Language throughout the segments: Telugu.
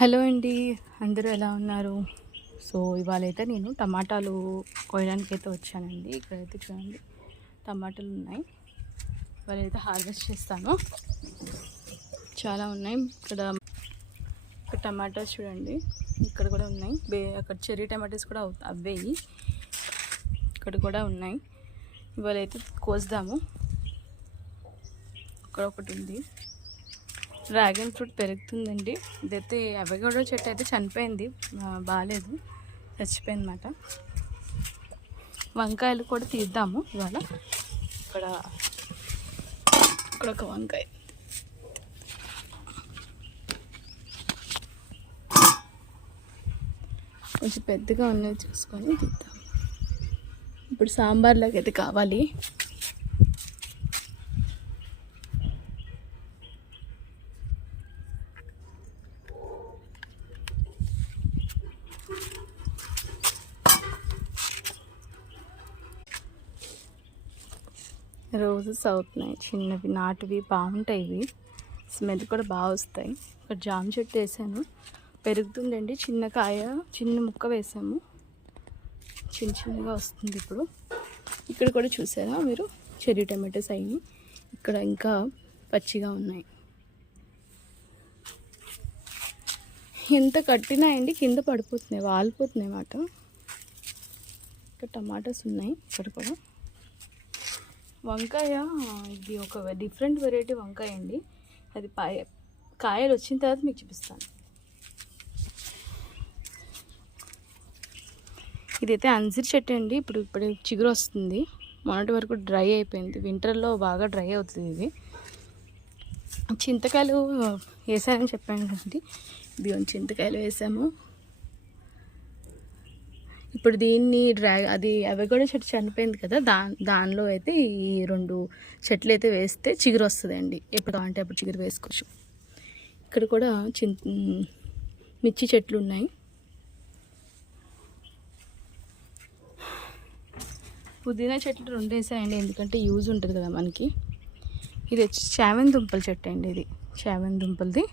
హలో అండి, అందరూ ఎలా ఉన్నారు? సో ఇవాళైతే నేను టమాటాలు కోయడానికి అయితే వచ్చానండి. ఇక్కడైతే చూడండి టమాటాలు ఉన్నాయి. ఇవాళైతే హార్వెస్ట్ చేస్తాను. చాలా ఉన్నాయి ఇక్కడ. టమాటాస్ చూడండి, ఇక్కడ కూడా ఉన్నాయి. అక్కడ చెర్రీ టమాటాస్ కూడా అవ్వేయి, ఇక్కడ కూడా ఉన్నాయి. ఇవాళైతే కోద్దాము. ఇక్కడ ఒకటి ఉంది. డ్రాగన్ ఫ్రూట్ పెరుగుతుందండి. ఇదైతే అవగోడో చెట్టు అయితే చనిపోయింది, బాగాలేదు, చచ్చిపోయింది అన్నమాట. వంకాయలు కూడా తీద్దాము ఇవాళ. ఇక్కడ ఒక వంకాయ, కొంచెం పెద్దగా ఉన్నది చూసుకొని తీద్దాం. ఇప్పుడు సాంబార్లోకి అయితే కావాలి. రోజెస్ అవుతున్నాయి, చిన్నవి నాటువి బాగుంటాయి. ఇవి స్మెల్ కూడా బాగా వస్తాయి. ఇక్కడ జామ చెట్టు వేసాను, పెరుగుతుందండి. చిన్న కాయ, చిన్న ముక్క వేసాము, చిన్నగా వస్తుంది ఇప్పుడు. ఇక్కడ కూడా చూసారా మీరు, చెర్రీ టమాటోస్ అయ్యి ఇక్కడ ఇంకా పచ్చిగా ఉన్నాయి. ఎంత కట్టినాయండి, కింద పడిపోతున్నాయి, వాలిపోతున్నాయి అన్నమాట. ఇక్కడ టమాటాస్ ఉన్నాయి. ఇక్కడ కూడా వంకాయ, ఇది ఒక డిఫరెంట్ వెరైటీ వంకాయ అండి. అది కాయలు వచ్చిన తర్వాత మీకు చూపిస్తాను. ఇదైతే అంజీర్ చెట్టు అండి. ఇప్పుడు చిగురు వస్తుంది. మొన్నటి వరకు డ్రై అయిపోయింది, వింటర్లో బాగా డ్రై అవుతుంది ఇది. చింతకాయలు వేసానని చెప్పాను కదండి, ఇది చింతకాయలు వేసాము. ఇప్పుడు దీన్ని అది అవగోడో చెట్టు చనిపోయింది కదా, దానిలో అయితే ఈ 2 చెట్లు అయితే వేస్తే చిగురు వస్తుందండి. ఎప్పుడు అంటే అప్పుడు చిగురు వేసుకోవచ్చు. ఇక్కడ కూడా మిర్చి చెట్లు ఉన్నాయి. పుదీనా చెట్లు 2 వేసాయండి, ఎందుకంటే యూజ్ ఉంటుంది కదా మనకి. ఇది వచ్చి చామంతి దుంపల చెట్టు అండి. ఇది చామంతి దుంపలది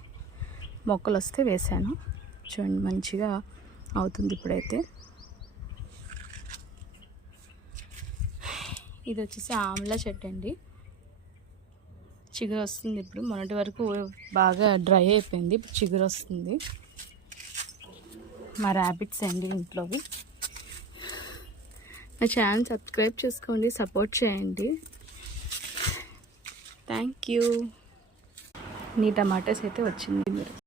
మొక్కలు వస్తే వేసాను. చూడండి మంచిగా అవుతుంది ఇప్పుడైతే. ఇది వచ్చేసి ఆమ్లా చెట్టు అండి, చిగురు వస్తుంది ఇప్పుడు. మొన్నటి వరకు బాగా డ్రై అయిపోయింది, ఇప్పుడు చిగురు వస్తుంది. మా ర్యాబిట్స్ అండి ఇంట్లోవి. నా ఛానల్ సబ్స్క్రైబ్ చేసుకోండి, సపోర్ట్ చేయండి. Thank you. నీ టమాటాస్ అయితే వచ్చింది మీరు.